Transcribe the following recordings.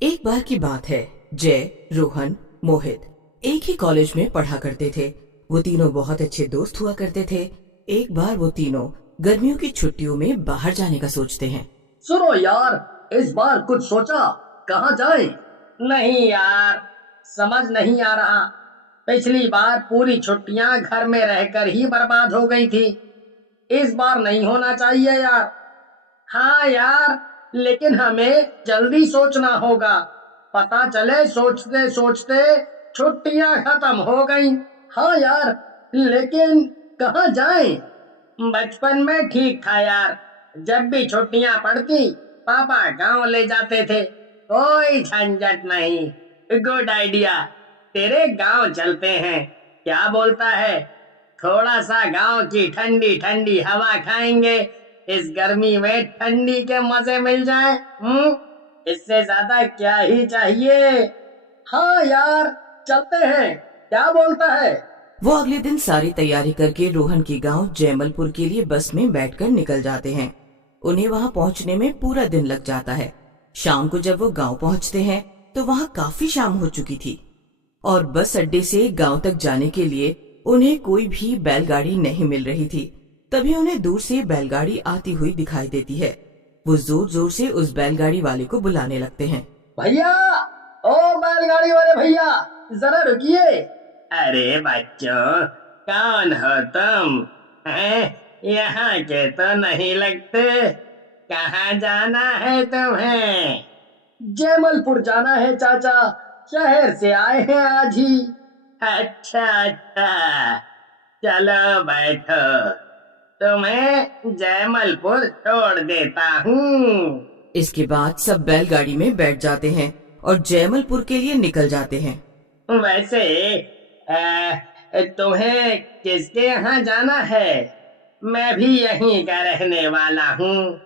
एक बार की बात है। जय, रोहन, मोहित एक ही कॉलेज में पढ़ा करते थे। वो तीनों बहुत अच्छे दोस्त हुआ करते थे। एक बार वो तीनों गर्मियों की छुट्टियों में बाहर जाने का सोचते हैं। सुनो यार, इस बार कुछ सोचा, कहाँ जाएं? नहीं यार, समझ नहीं आ रहा। पिछली बार पूरी छुट्टियां घर में रहकर ही बर्बाद हो गई थी। इस बार नहीं होना चाहिए यार। हाँ यार, लेकिन हमें जल्दी सोचना होगा। पता चले सोचते सोचते छुट्टियां खत्म हो गई। हाँ यार, लेकिन कहाँ जाएं? बचपन में ठीक था यार। जब भी छुट्टियां पड़ती पापा गांव ले जाते थे। कोई झंझट नहीं। Good idea. तेरे गांव चलते हैं, क्या बोलता है? थोड़ा सा गांव की ठंडी ठंडी हवा खाएंगे। इस गर्मी में ठंडी के मजे मिल जाए। इससे ज्यादा क्या ही चाहिए। हाँ यार, चलते हैं, क्या बोलता है? वो अगले दिन सारी तैयारी करके रोहन के गांव जयमलपुर के लिए बस में बैठकर निकल जाते हैं। उन्हें वहां पहुंचने में पूरा दिन लग जाता है। शाम को जब वो गांव पहुंचते हैं तो वहां काफी शाम हो चुकी थी और बस अड्डे से गांव तक जाने के लिए उन्हें कोई भी बैलगाड़ी नहीं मिल रही थी। तभी उन्हें दूर से बैलगाड़ी आती हुई दिखाई देती है। वो जोर जोर से उस बैलगाड़ी वाले को बुलाने लगते हैं। भैया, ओ बैलगाड़ी वाले भैया, जरा रुकिए। अरे बच्चों, कौन हो तुम? हैं? यहाँ के तो नहीं लगते। कहाँ जाना है तुम्हें? जयमलपुर जाना है चाचा, शहर से आए हैं आज ही। अच्छा अच्छा, चलो बैठो, तुम्हें जयमलपुर छोड़ देता हूँ। इसके बाद सब बैलगाड़ी में बैठ जाते हैं और जयमलपुर के लिए निकल जाते हैं। वैसे तुम्हें किसके यहाँ जाना है? मैं भी यहीं का रहने वाला हूँ।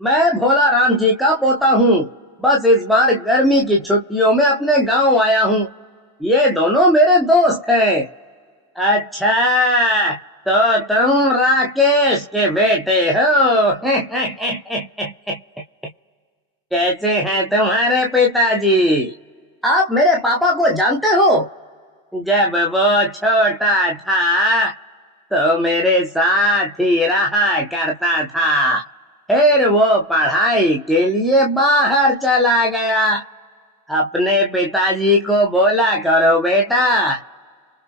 मैं भोला राम जी का पोता हूँ। बस इस बार गर्मी की छुट्टियों में अपने गांव आया हूँ। ये दोनों मेरे दोस्त हैं। अच्छा, तो तुम राकेश के बेटे हो? कैसे हैं तुम्हारे पिताजी? आप मेरे पापा को जानते हो? जब वो छोटा था तो मेरे साथ ही रहा करता था। फिर वो पढ़ाई के लिए बाहर चला गया। अपने पिताजी को बोला करो बेटा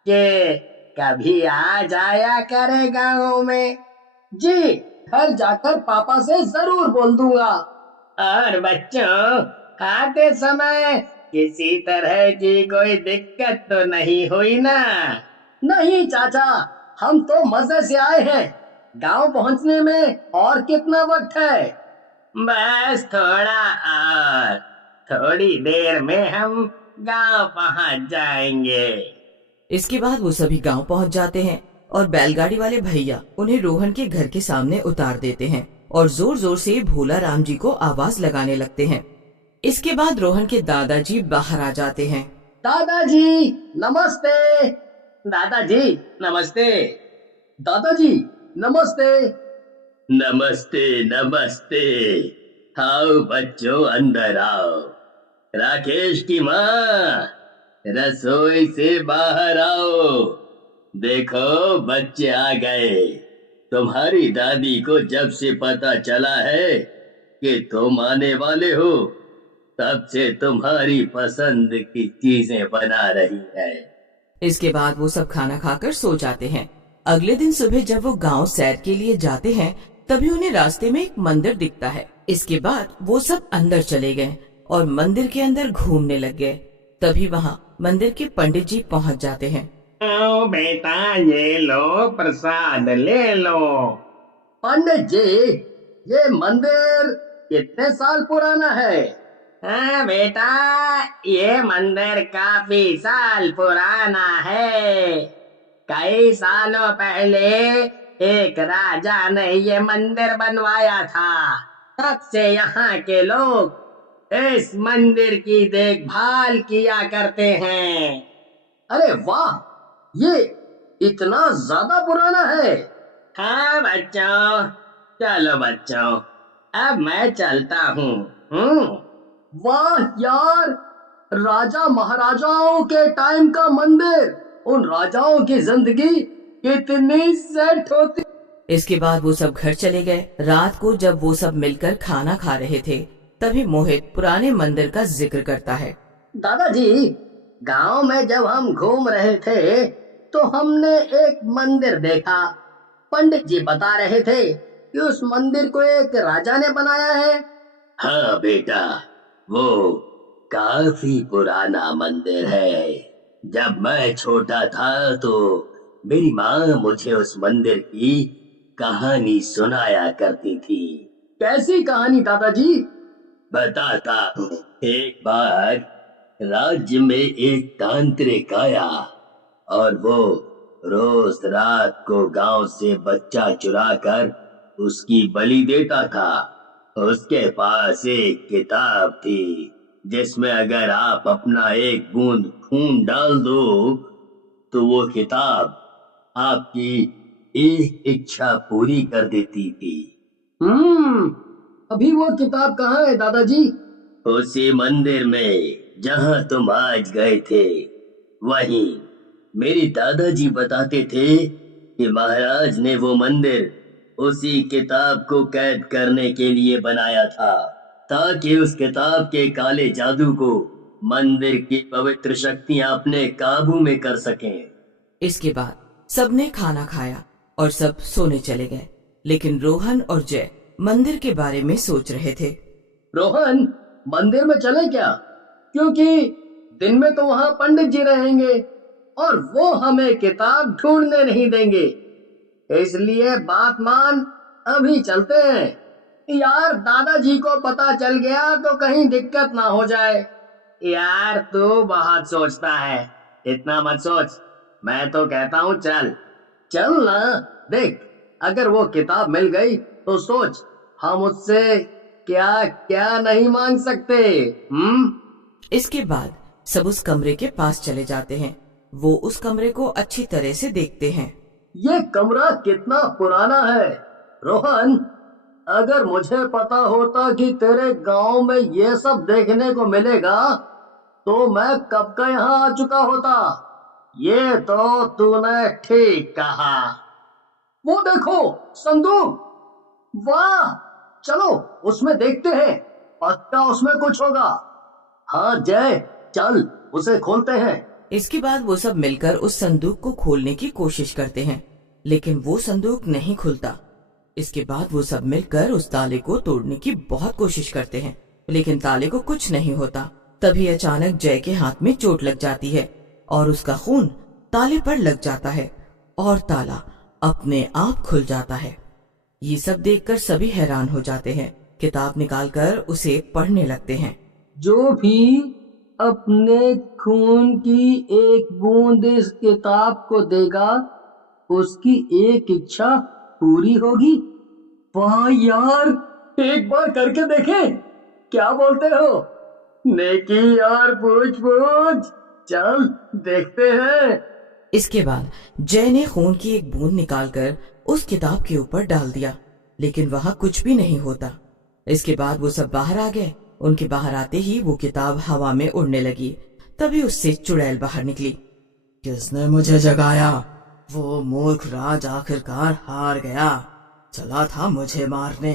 कि कभी आ जाया करे गाँव में। जी, घर जाकर पापा से जरूर बोल दूंगा। और बच्चों, आते समय किसी तरह की कोई दिक्कत तो नहीं हुई ना? नहीं चाचा, हम तो मजे से आए हैं। गांव पहुंचने में और कितना वक्त है? बस थोड़ा और, थोड़ी देर में हम गांव पहुंच जाएंगे। इसके बाद वो सभी गांव पहुंच जाते हैं और बैलगाड़ी वाले भैया उन्हें रोहन के घर के सामने उतार देते हैं और जोर जोर से भोला राम जी को आवाज लगाने लगते हैं। इसके बाद रोहन के दादाजी बाहर आ जाते हैं। दादाजी नमस्ते। दादाजी नमस्ते। दादाजी नमस्ते। नमस्ते नमस्ते। आओ बच्चों, अंदर आओ। राकेश की माँ, रसोई से बाहर आओ। देखो, बच्चे आ गए। तुम्हारी दादी को जब से पता चला है कि तुम आने वाले हो, तब से तुम्हारी पसंद की चीजें बना रही है। इसके बाद वो सब खाना खाकर सो जाते हैं। अगले दिन सुबह जब वो गांव सैर के लिए जाते हैं तभी उन्हें रास्ते में एक मंदिर दिखता है। इसके बाद वो सब अंदर चले गए और मंदिर के अंदर घूमने लग गए। तभी वहाँ मंदिर के पंडित जी पहुँच जाते हैं। आओ बेटा, ये लो प्रसाद ले लो। पंडित जी, ये मंदिर कितने साल पुराना है? हाँ बेटा, ये मंदिर काफी साल पुराना है। कई सालों पहले एक राजा ने ये मंदिर बनवाया था। तब से यहाँ के लोग इस मंदिर की देखभाल किया करते हैं। अरे वाह, ये इतना ज्यादा पुराना है। हाँ बच्चों, चलो बच्चों, अब मैं चलता हूँ। वाह यार, राजा महाराजाओं के टाइम का मंदिर। उन राजाओं की जिंदगी कितनी सेट होती। इसके बाद वो सब घर चले गए। रात को जब वो सब मिलकर खाना खा रहे थे, तभी मोहित पुराने मंदिर का जिक्र करता है। दादाजी, गांव में जब हम घूम रहे थे तो हमने एक मंदिर देखा। पंडित जी बता रहे थे कि उस मंदिर को एक राजा ने बनाया है। हाँ बेटा, वो काफी पुराना मंदिर है। जब मैं छोटा था तो मेरी माँ मुझे उस मंदिर की कहानी सुनाया करती थी। कैसी कहानी दादाजी? बताता हूँ। एक बार राज्य में एक तांत्रिक आया और वो रोज रात को गांव से बच्चा चुराकर उसकी बलि देता था। उसके पास एक किताब थी जिसमें अगर आप अपना एक बूंद खून डाल दो तो वो किताब आपकी एक इच्छा पूरी कर देती थी। अभी वो किताब कहाँ है दादाजी? उसी मंदिर में जहाँ तुम आज गए थे, वहीं। मेरे दादाजी बताते थे कि महाराज ने वो मंदिर उसी किताब को कैद करने के लिए बनाया था, ताकि उस किताब के काले जादू को मंदिर की पवित्र शक्तियां अपने काबू में कर सकें। इसके बाद सबने खाना खाया और सब सोने चले गए, लेकिन रोहन और जय मंदिर के बारे में सोच रहे थे। रोहन, मंदिर में चले क्या? क्योंकि दिन में तो वहाँ पंडित जी रहेंगे और वो हमें किताब ढूंढने नहीं देंगे। इसलिए बात मान, अभी चलते हैं। यार, दादाजी को पता चल गया तो कहीं दिक्कत ना हो जाए। यार, तू बहुत सोचता है, इतना मत सोच। मैं तो कहता हूँ चल। चल ना। देख, अगर वो किताब मिल गई तो सोच, हम उससे क्या क्या नहीं मांग सकते। इसके बाद सब उस कमरे के पास चले जाते हैं। वो उस कमरे को अच्छी तरह से देखते हैं। ये कमरा कितना पुराना है। रोहन, अगर मुझे पता होता कि तेरे गांव में ये सब देखने को मिलेगा तो मैं कब का यहाँ आ चुका होता। ये तो तूने ठीक कहा। वो देखो, संदूक। वाह, चलो उसमें देखते हैं, पक्का उसमें कुछ होगा। हाँ जय, चल उसे खोलते हैं। इसके बाद वो सब मिलकर उस संदूक को खोलने की कोशिश करते हैं, लेकिन वो संदूक नहीं खुलता। इसके बाद वो सब मिलकर उस ताले को तोड़ने की बहुत कोशिश करते हैं, लेकिन ताले को कुछ नहीं होता। तभी अचानक जय के हाथ में चोट लग जाती है और उसका खून ताले पर लग जाता है और ताला अपने आप खुल जाता है। ये सब देखकर सभी हैरान हो जाते हैं। किताब निकालकर उसे पढ़ने लगते हैं। जो भी अपने खून की एक बूंद इस किताब को देगा, उसकी एक इच्छा पूरी होगी। वाह यार, एक बार करके देखें, क्या बोलते हो? नेकी और पूछ पूछ, चल देखते हैं। इसके बाद जय ने खून की एक बूंद निकालकर उस किताब के ऊपर डाल दिया, लेकिन वहाँ कुछ भी नहीं होता। इसके बाद वो सब बाहर आ गए। उनके बाहर आते ही वो किताब हवा में उड़ने लगी। तभी उससे चुड़ैल बाहर निकली। किसने मुझे जगाया? वो मूर्ख राज आखिरकार हार गया। चला था मुझे मारने,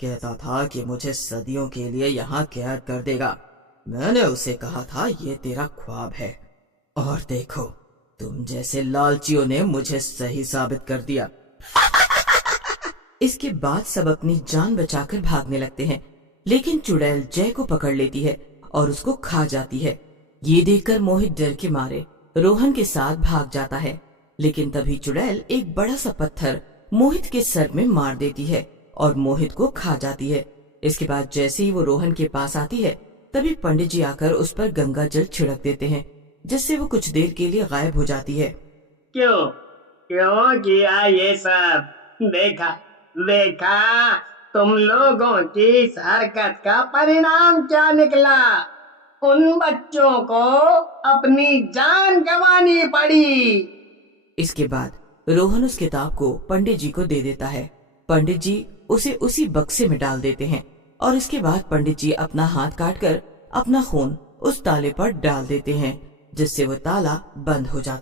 कहता था कि मुझे सदियों के लिए यहाँ कैद कर देगा। मैंने उसे कहा था ये तेरा ख्वाब है, और देखो तुम जैसे लालचियों ने मुझे सही साबित कर दिया। इसके बाद सब अपनी जान बचाकर भागने लगते हैं, लेकिन चुड़ैल जय को पकड़ लेती है और उसको खा जाती है। ये देखकर मोहित डर के मारे रोहन के साथ भाग जाता है, लेकिन तभी चुड़ैल एक बड़ा सा पत्थर मोहित के सर में मार देती है और मोहित को खा जाती है। इसके बाद जैसे ही वो रोहन के पास आती है, तभी पंडित जी आकर उस पर गंगा जल छिड़क देते हैं, जिससे वो कुछ देर के लिए गायब हो जाती है। क्यों क्यों किया ये सब? देखा देखा, तुम लोगों की इस हरकत का परिणाम क्या निकला? उन बच्चों को अपनी जान गंवानी पड़ी। इसके बाद रोहन उस किताब को पंडित जी को दे देता है। पंडित जी उसे उसी बक्से में डाल देते हैं और इसके बाद पंडित जी अपना हाथ काटकर अपना खून उस ताले पर डाल देते हैं, जिससे वो ताला बंद हो जाता है।